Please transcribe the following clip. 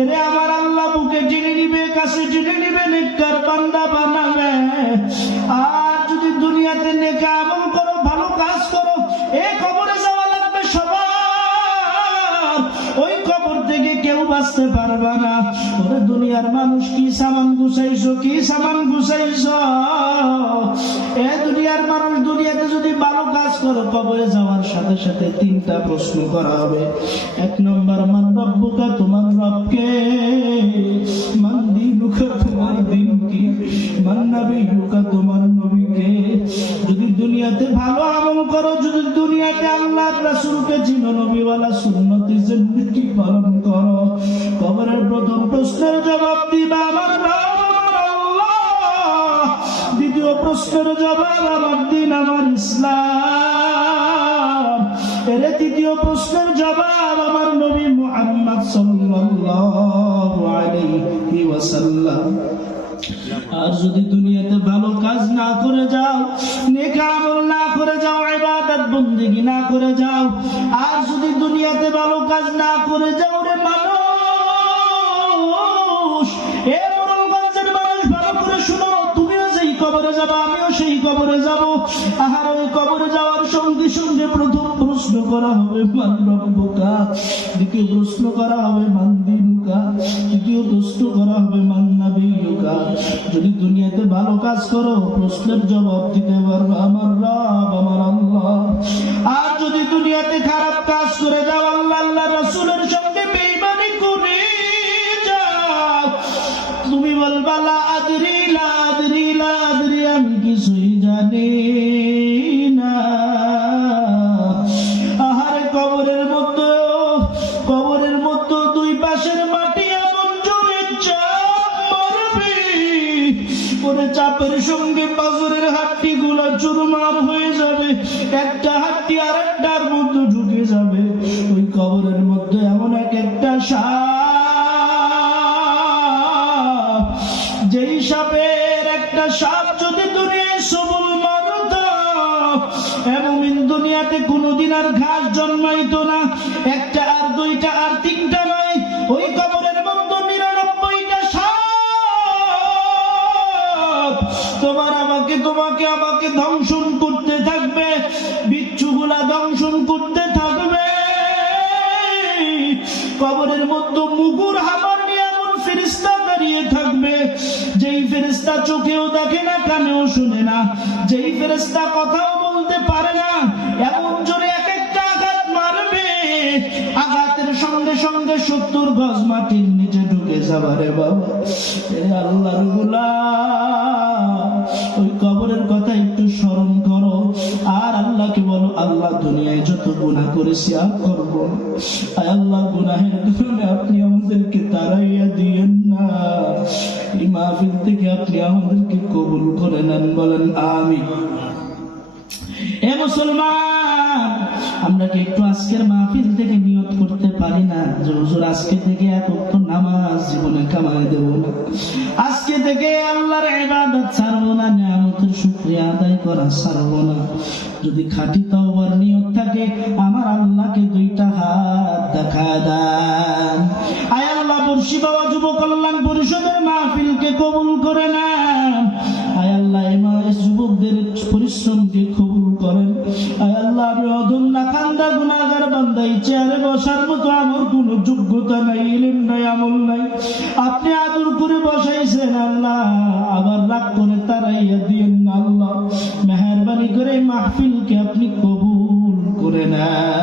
এরে আমার আল্লাহ বুকে টেনে নিবে, কাছে টেনে নিবে, নেককার বান্দা বানাবে। আর যদি দুনিয়াতে নেক আমল করো, ভালো কাজ করো, এই কবরে যাওয়া লাগবে সবার। ওই কবর থেকে কেউ বাঁচতে পারবে না। ওরে দুনিয়ার মানুষ কি সামান গুছাইছো, কি সামান গুছাইছো? এ দুনিয়ার মানুষ, দুনিয়াতে যদি ভালো কাজ করো, কবরে যাওয়ার সাথে সাথে তিনটা প্রশ্ন করা হবে। এক নম্বর, মান রব্বুকা, তোমার রবকে। মান দীনুকা, তোমার দিন কি। মান নবিয়ুকা, তোমার নবীকে। যদি দুনিয়াতে ভালো আমল করো, যদি দুনিয়াতে আল্লাহর রাসূলকে চিনো, নবীওয়ালা সুন্নতে জিন্দেগি পালন করো, কবরের প্রথম প্রশ্নের জবাব দিবা আমার রব, আমার আল্লাহ। দ্বিতীয় প্রশ্নের জবাব আমার দিন, আমার ইসলাম। এর তৃতীয় প্রশ্নের জবাব আমার নবী মুহাম্মদ সাল্লাল্লাহু আলাইহি ওয়াসাল্লাম। আর যদি দুনিয়াতে ভালো কাজ না করে যাও, নেক আমল না করে যাও, ইবাদত বন্দেগী না করে যাও, আর যদি দুনিয়াতে ভালো কাজ না করে যাও, রে মানুষ, এ মোড়লগঞ্জের মানুষ, ভালো করে শুনো, তুমিও সেই কবরে যাবে, আমিও সেই কবরে যাব। আর ওই কবরে যাওয়ার সঙ্গে সঙ্গে প্রথম প্রশ্ন করা হবে মান রব্বুকা, দ্বিতীয় প্রশ্ন করা হবে মান দীনুকা, তৃতীয় প্রশ্ন করা হবে মান নবিয়ুকা। যদি দুনিয়াতে ভালো কাজ করো, প্রশ্নের জবাব দিতে পারবে আমার রব, আমার আল্লাহ। আর যদি দুনিয়াতে খারাপ কাজ করে যাও, আল্লাহ আল্লাহ রাসূলের সঙ্গে বেঈমানি করে যাও, তুমি বলবা লা আদরি, লা আদরি, লা আদরি, আমি কিছুই জানি না। আহারে কবরের মধ্যে, কবরের মধ্যে দুই পাশের মাটি এমন জোরে চাপ মারবে, ওরে চাপের সঙ্গে পাথরের হাড্ডি গুলা চুরমার হয়ে যাবে, একটা হাড্ডি আরেকটার মধ্যে ঢুকে যাবে। ওই কবরের মধ্যে এমন একটা সাপ, যেই সাপের একটা সাপ যদি দুনিয়ায় সবল মারত, এমন দুনিয়াতে কোনোদিন আর ঘাস জন্মাইতো না। একটা আর দুইটা আর তিনটা নয়, ওই কবরের মধ্যে 99টা সাপ তোমার আমাকে, তোমাকে আমাকে ধ্বংসন করতে থাকবে, বিচ্ছুগুলা ধ্বংসন করতে থাকবে। কবরের মধ্যে মুগুর হামার নিয়ে এমন ফেরেশতা দাঁড়িয়ে থাকবে, যেই ফেরেশতা চোখেও দেখে না, কানেও শুনে না, যেই ফেরেশতা কথাও বলতে পারে না, এমন জোরে এক একটা আঘাত মারবে, আঘাতের সঙ্গে সঙ্গে 70 গজ মাটির নিচে ঢুকে যাবারে বাবা। আল্লাহর গোলাম, ওই কবরের কথা একটু স্মরণ করো, আর আল্লাহকে বলো, আল্লাহ দুনিয়ায় যত গুনাহ করেছি আর করব না, আল্লাহ গুনাহের কারণে আপনি আমাদেরকে তাড়াইয়া দিয়েন না, এই মাহফিল থেকে আপনি আমাদেরকে কবুল করে নেন, বলেন আমিন। এ মুসলমান, আমরা কি একটু আজকের মাহফিল থেকে নিয়ত করতে পারি না যে হুজুর আজকে থেকে এক ওয়াক্ত নামাজ জীবনে কামাই দেব না, আজকে থেকে আল্লাহর ইবাদত ছাড়বো না, নিয়ামতের শুকরিয়া আদায় করা ছাড়বো না। যদি খাঁটি তওবার নিয়ত থাকে, আমার আল্লাহকে দুইটা হাত দেখা দেন। আয় আল্লাহ, বর্ষি বাবা যুব কল্যাণ পরিষদের মাহফিলকে কবুল করে নেন। আয় আল্লাহ, এই যুবকদের পরিশ্রমকে কবুল করেন। আয় আল্লাহ, আমি অদম্য কান্দা গুনাহগার বান্দা, এই চেয়ারে বসার মতো আমার কোনো যোগ্যতা নাই, ইলম নাই, আমল নাই, আপনি আদর করে বসাইছেন আল্লাহ, আবার রাগ করে তাড়াইয়া দিয়েন না আল্লাহ। মেহেরবানি করে মাহফিলকে আপনি কবুল করে নেন।